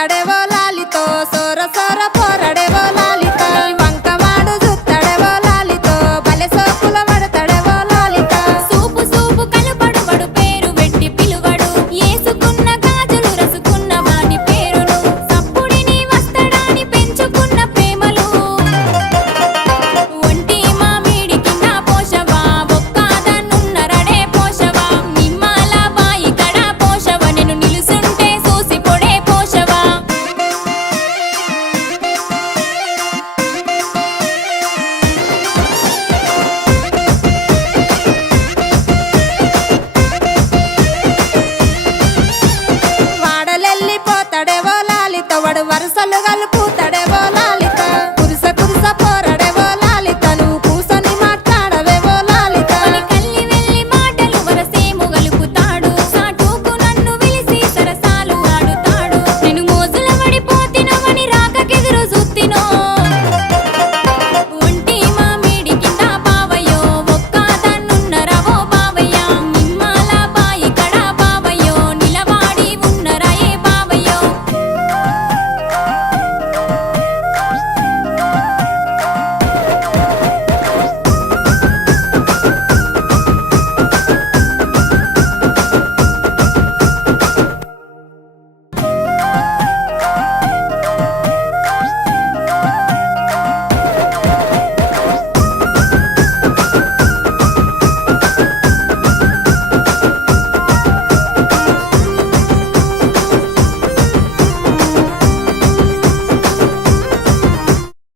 పోతాడేవో లాలితో సోర సోర పోరడేవో లాలితో వంకవాడు చూస్తాడేవో లాలితో బలె సోకుల పడతాడేవో లాలిత సూపు సూపు కలపడు వడు పేరు వెట్టి పిలువడు ఏసుకున్న గాజులు రసుకున్న వాని పేరును సప్పుడిని వస్తడాని పెంచుకున్న ప్రేమలు ఒంటి మామిడి కింద పోషవా ఒక్కదాన్నున్నరడే పోషవా నిమ్మాల బాయి కడ పోషవ నేను నిలుసుంటే చూసి పొడే పోషవా వాడలెళ్ళిపోతాడేవో లాలితో వాడు వరుసలు కలుపుతాడేవో